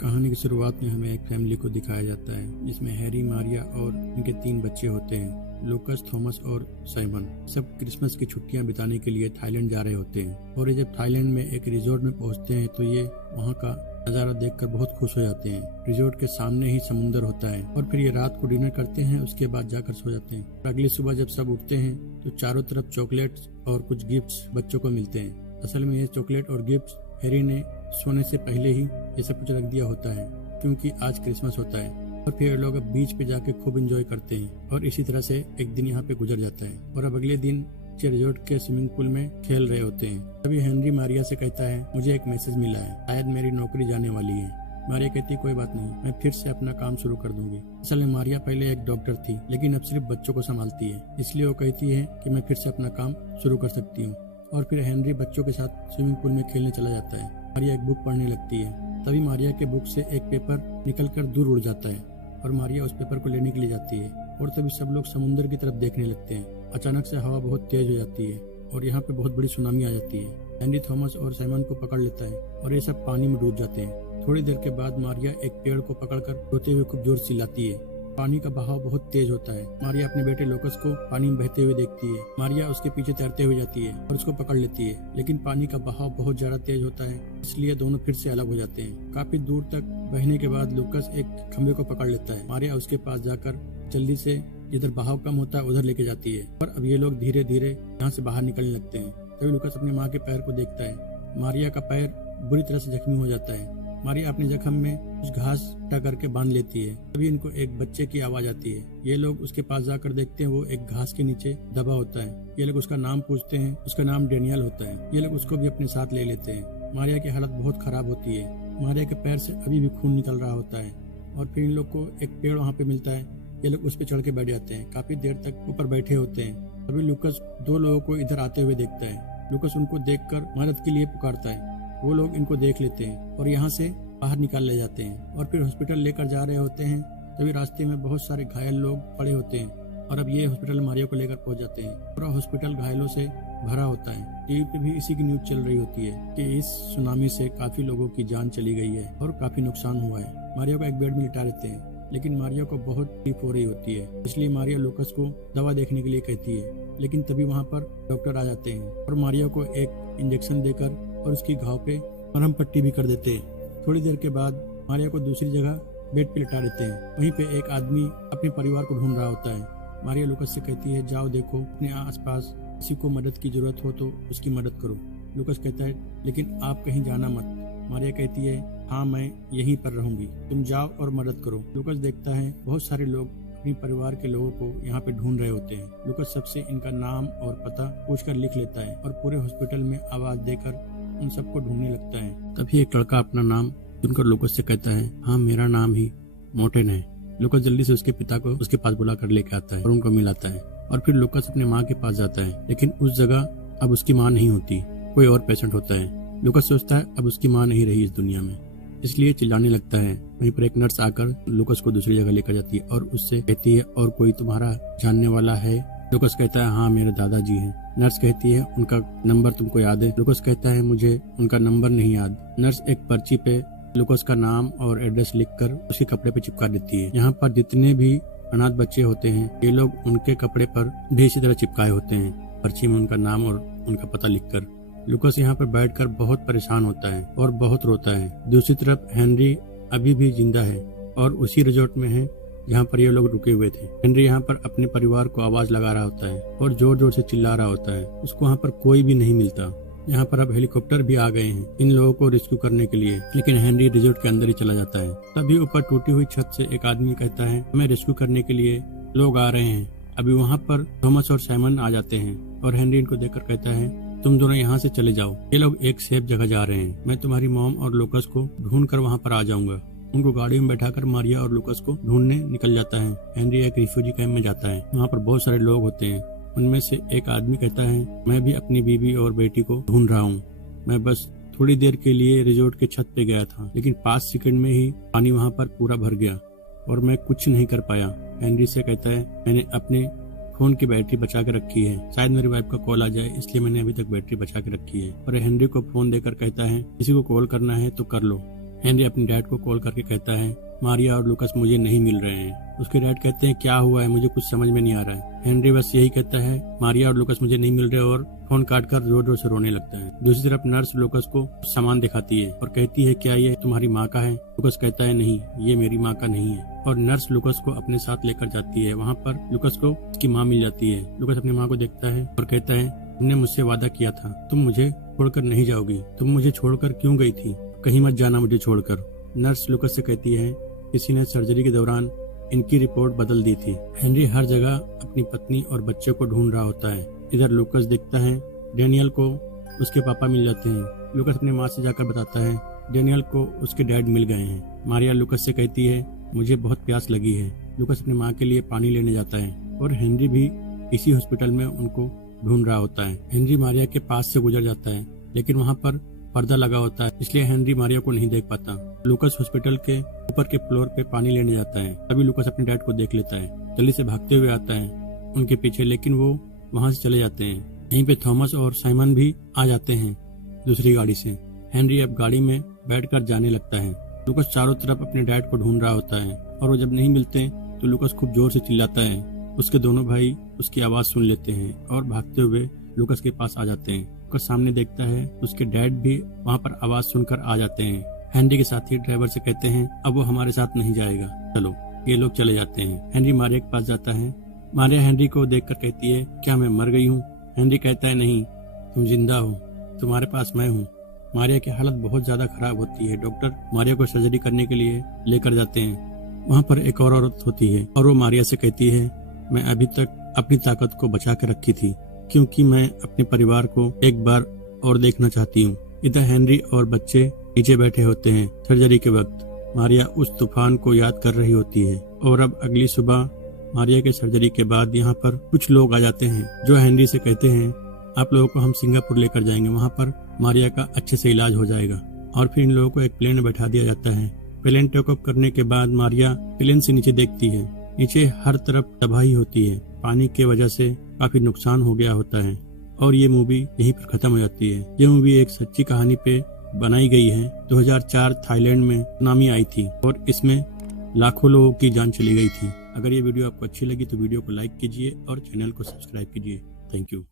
कहानी की शुरुआत में हमें एक फैमिली को दिखाया जाता है जिसमें हैरी, मारिया और उनके 3 बच्चे होते हैं, लूकस, थॉमस और साइमन। सब क्रिसमस की छुट्टियां बिताने के लिए थाईलैंड जा रहे होते हैं और ये जब थाईलैंड में एक रिजोर्ट में पहुंचते हैं तो ये वहां का नज़ारा देखकर बहुत खुश हो जाते हैं। रिजोर्ट के सामने ही समुंदर होता है और फिर ये रात को डिनर करते हैं, उसके बाद जाकर सो जाते हैं। अगली सुबह जब सब उठते हैं तो चारों तरफ चॉकलेट्स और कुछ गिफ्ट्स बच्चों को मिलते हैं। असल में ये चॉकलेट और गिफ्ट्स हैरी ने सोने से पहले ही ये सब कुछ रख दिया होता है क्योंकि आज क्रिसमस होता है। और फिर लोग अब बीच पे जाके खूब एंजॉय करते हैं और इसी तरह से एक दिन यहाँ पे गुजर जाता है। और अब अगले दिन रिजॉर्ट के स्विमिंग पूल में खेल रहे होते हैं। तभी हेनरी मारिया से कहता है, मुझे एक मैसेज मिला है, शायद मेरी नौकरी जाने वाली है। मारिया कहती है, कोई बात नहीं, मैं फिर से अपना काम शुरू कर दूंगी। असल में मारिया पहले एक डॉक्टर थी लेकिन अब सिर्फ बच्चों को संभालती है, इसलिए वो कहती है कि मैं फिर से अपना काम शुरू कर सकती हूँ। और फिर हेनरी बच्चों के साथ स्विमिंग पूल में खेलने चला जाता है। मारिया एक बुक पढ़ने लगती है। तभी मारिया के बुक से एक पेपर निकलकर दूर उड़ जाता है और मारिया उस पेपर को लेने के लिए जाती है और तभी सब लोग समुद्र की तरफ देखने लगते हैं। अचानक से हवा बहुत तेज हो जाती है और यहाँ पे बहुत बड़ी सुनामी आ जाती है। हेनरी थॉमस और साइमन को पकड़ लेता है और ये सब पानी में डूब जाते हैं। थोड़ी देर के बाद मारिया एक पेड़ को पकड़कर रोते हुए खूब जोर से चिल्लाती है। पानी का बहाव बहुत तेज होता है। मारिया अपने बेटे लूकस को पानी में बहते हुए देखती है। मारिया उसके पीछे तैरते हुए जाती है और उसको पकड़ लेती है, लेकिन पानी का बहाव बहुत ज्यादा तेज होता है, इसलिए दोनों फिर से अलग हो जाते हैं। काफी दूर तक बहने के बाद लूकस एक खंभे को पकड़ लेता है। मारिया उसके पास जाकर जल्दी से जिधर बहाव कम होता है उधर लेके जाती है और अब ये लोग धीरे धीरे यहाँ से बाहर निकलने लगते हैं। तभी लूकस अपनी माँ के पैर को देखता है। मारिया का पैर बुरी तरह से जख्मी हो जाता है। मारिया अपने जख्म में कुछ घास हटा करके बांध लेती है। तभी इनको एक बच्चे की आवाज आती है। ये लोग उसके पास जाकर देखते हैं, वो एक घास के नीचे दबा होता है। ये लोग उसका नाम पूछते हैं, उसका नाम डेनियल होता है। ये लोग उसको भी अपने साथ ले लेते हैं। मारिया की हालत बहुत खराब होती है। मारिया के पैर से अभी भी खून निकल रहा होता है और फिर इन लोग को एक पेड़ वहाँ पे मिलता है। ये लोग उस पे चढ़ के बैठ जाते हैं। काफी देर तक ऊपर बैठे होते हैं। तभी लूकस 2 लोगों को इधर आते हुए देखता है। लूकस उनको देखकर मदद के लिए पुकारता है। वो लोग इनको देख लेते हैं और यहाँ से बाहर निकाल ले जाते हैं और फिर हॉस्पिटल लेकर जा रहे होते हैं। तभी रास्ते में बहुत सारे घायल लोग पड़े होते हैं और अब ये हॉस्पिटल मारिया को लेकर पहुंच जाते हैं। पूरा हॉस्पिटल घायलों से भरा होता है। टीवी पे भी इसी की न्यूज चल रही होती है कि इस सुनामी से काफी लोगों की जान चली गई है और काफी नुकसान हुआ है। मारिया को एक बेड में लिटा देते हैं लेकिन मारिया को बहुत तकलीफ हो रही होती है, इसलिए मारिया लूकस को दवा देखने के लिए कहती है। लेकिन तभी वहाँ पर डॉक्टर आ जाते हैं और मारिया को एक इंजेक्शन देकर और उसकी घाव पे मरहम पट्टी भी कर देते हैं। थोड़ी देर के बाद मारिया को दूसरी जगह बेड पे लिटा देते हैं। वहीं पे एक आदमी अपने परिवार को ढूंढ रहा होता है। मारिया लूकस से कहती है, जाओ देखो, अपने आसपास किसी को मदद की जरूरत हो तो उसकी मदद करो। लूकस कहता है, लेकिन आप कहीं जाना मत। मारिया कहती है, हाँ मैं यहीं पर रहूंगी, तुम जाओ और मदद करो। लूकस देखता है बहुत सारे लोग अपने परिवार के लोगों को यहाँ पे ढूंढ रहे होते हैं। लूकस सबसे इनका नाम और पता पूछकर लिख लेता है और पूरे हॉस्पिटल में आवाज देकर उन सबको ढूंढने लगता है। तभी एक लड़का अपना नाम सुनकर लूकस से कहता है, हाँ मेरा नाम ही मोर्टेन है। लूकस जल्दी से उसके पिता को उसके पास बुला कर लेके आता है और उनको मिलाता है और फिर लूकस अपने माँ के पास जाता है, लेकिन उस जगह अब उसकी माँ नहीं होती, कोई और पेशेंट होता है। लूकस सोचता है अब उसकी माँ नहीं रही इस दुनिया में, इसलिए चिल्लाने लगता है। वहीं पर एक नर्स आकर लूकस को दूसरी जगह लेकर जाती है और उससे कहती है, और कोई तुम्हारा जानने वाला है? लूकस कहता है, हाँ मेरे दादाजी हैं। नर्स कहती है, उनका नंबर तुमको याद है? लूकस कहता है, मुझे उनका नंबर नहीं याद। नर्स एक पर्ची पे लूकस का नाम और एड्रेस लिखकर उसके कपड़े पे चिपका देती है। यहाँ पर जितने भी अनाथ बच्चे होते हैं ये लोग उनके कपड़े पर ढेर सी तरह चिपकाए होते हैं, पर्ची में उनका नाम और उनका पता लिखकर। लूकस यहाँ पर बैठकर बहुत परेशान होता है और बहुत रोता है। दूसरी तरफ हेनरी अभी भी जिंदा है और उसी रिजॉर्ट में है जहाँ पर ये लोग रुके हुए थे। हेनरी यहाँ पर अपने परिवार को आवाज लगा रहा होता है और जोर जोर से चिल्ला रहा होता है। उसको वहाँ पर कोई भी नहीं मिलता। यहाँ पर अब हेलीकॉप्टर भी आ गए हैं इन लोगों को रेस्क्यू करने के लिए, लेकिन हेनरी रिजॉर्ट के अंदर ही चला जाता है। तभी ऊपर टूटी हुई छत से एक आदमी कहता है, हमें रेस्क्यू करने के लिए लोग आ रहे हैं। अभी वहाँ पर थॉमस और साइमन आ जाते हैं और हेनरी इनको देखकर कहता है, तुम दोनों यहाँ से चले जाओ, ये लोग एक सेफ जगह जा रहे हैं। मैं तुम्हारी मॉम और लूकस को ढूंढ कर वहाँ पर आ जाऊंगा। उनको गाड़ी में बैठाकर मारिया और लूकस को ढूंढने निकल जाता है। हेनरी एक रिफ्यूजी कैंप में जाता है। वहाँ पर बहुत सारे लोग होते हैं। उनमें से एक आदमी कहता है, मैं भी अपनी बीवी और बेटी को ढूंढ रहा हूँ। मैं बस थोड़ी देर के लिए रिजॉर्ट के छत पे गया था, लेकिन 5 सेकंड में ही पानी वहाँ पर पूरा भर गया और मैं कुछ नहीं कर पाया। हेनरी से कहता है, मैंने अपने फोन की बैटरी बचा के रखी है, शायद मेरी वाइफ का कॉल आ जाए इसलिए मैंने अभी तक बैटरी बचा के रखी है। और हेनरी को फोन देकर कहता है, किसी को कॉल करना है तो कर लो, हेनरी अपने डैड को कॉल करके कहता है मारिया और लुकस मुझे नहीं मिल रहे हैं। उसके डैड कहते हैं क्या हुआ है, मुझे कुछ समझ में नहीं आ रहा है। हेनरी बस यही कहता है मारिया और लुकस मुझे नहीं मिल रहे और फोन काट कर जोर जोर से रोने लगता है। दूसरी तरफ नर्स लुकस को सामान दिखाती है और कहती है क्या ये तुम्हारी माँ का है। लुकस कहता है नहीं, ये मेरी माँ का नहीं है और नर्स लुकस को अपने साथ लेकर जाती है। वहाँ पर लुकस को उसकी माँ मिल जाती है। लुकस अपनी माँ को देखता है और कहता है तुमने मुझसे वादा किया था, तुम मुझे छोड़कर नहीं जाओगी, तुम मुझे छोड़कर क्यों गई थी, कहीं मत जाना मुझे छोड़कर। नर्स लुकस से कहती है किसी ने सर्जरी के दौरान इनकी रिपोर्ट बदल दी थी। हेनरी हर जगह अपनी पत्नी और बच्चे को ढूंढ रहा होता है। इधर लुकस देखता है डेनियल को उसके पापा मिल जाते हैं। लुकस अपनी माँ से जाकर बताता है डेनियल को उसके डैड मिल गए हैं। मारिया लुकस से कहती है मुझे बहुत प्यास लगी है। लुकस अपनी माँ के लिए पानी लेने जाता है और हेनरी भी इसी हॉस्पिटल में उनको ढूंढ रहा होता है। हेनरी मारिया के पास से गुजर जाता है लेकिन वहाँ पर पर्दा लगा होता है, इसलिए हेनरी मारिया को नहीं देख पाता। लुकस हॉस्पिटल के ऊपर के फ्लोर पे पानी लेने जाता है। तभी लुकस अपने डैड को देख लेता है, जल्दी से भागते हुए आता है उनके पीछे, लेकिन वो वहाँ से चले जाते हैं। यहीं पे थॉमस और साइमन भी आ जाते हैं दूसरी गाड़ी से। हेनरी अब गाड़ी में बैठकर जाने लगता है। लुकस चारों तरफ अपने डैड को ढूंढ रहा होता है और वो जब नहीं मिलते तो लुकस खूब जोर से चिल्लाता है। उसके दोनों भाई उसकी आवाज सुन लेते हैं और भागते हुए लुकस के पास आ जाते हैं। लुकस सामने देखता है उसके डैड भी वहाँ पर आवाज सुनकर आ जाते हैं। हेनरी के साथी ड्राइवर से कहते हैं अब वो हमारे साथ नहीं जाएगा, चलो। ये लोग चले जाते हैं। हेनरी मारिया के पास जाता है। मारिया हेनरी को देखकर कहती है क्या मैं मर गई हूँ। हेनरी कहता है नहीं, तुम जिंदा हो, तुम्हारे पास मैं हूँ। मारिया की हालत बहुत ज्यादा खराब होती है। डॉक्टर मारिया को सर्जरी करने के लिए लेकर जाते हैं। वहाँ पर एक और औरत होती है और वो मारिया से कहती है मैं अभी तक अपनी ताकत को बचा कर रखी थी क्योंकि मैं अपने परिवार को एक बार और देखना चाहती हूँ। इधर हेनरी और बच्चे नीचे बैठे होते हैं। सर्जरी के वक्त मारिया उस तूफान को याद कर रही होती है और अब अगली सुबह मारिया के सर्जरी के बाद यहाँ पर कुछ लोग आ जाते हैं जो हेनरी से कहते हैं आप लोगों को हम सिंगापुर लेकर जाएंगे, वहाँ पर मारिया का अच्छे से इलाज हो जाएगा। और फिर इन लोगों को एक प्लेन में बैठा दिया जाता है। प्लेन टेक ऑफ करने के बाद मारिया प्लेन से नीचे देखती है। नीचे हर तरफ तबाही होती है, पानी की वजह से काफी नुकसान हो गया होता है और ये मूवी यहीं पर खत्म हो जाती है। ये मूवी एक सच्ची कहानी पे बनाई गई है। 2004 थाईलैंड में सुनामी आई थी और इसमें लाखों लोगों की जान चली गई थी। अगर ये वीडियो आपको अच्छी लगी तो वीडियो को लाइक कीजिए और चैनल को सब्सक्राइब कीजिए। Thank you.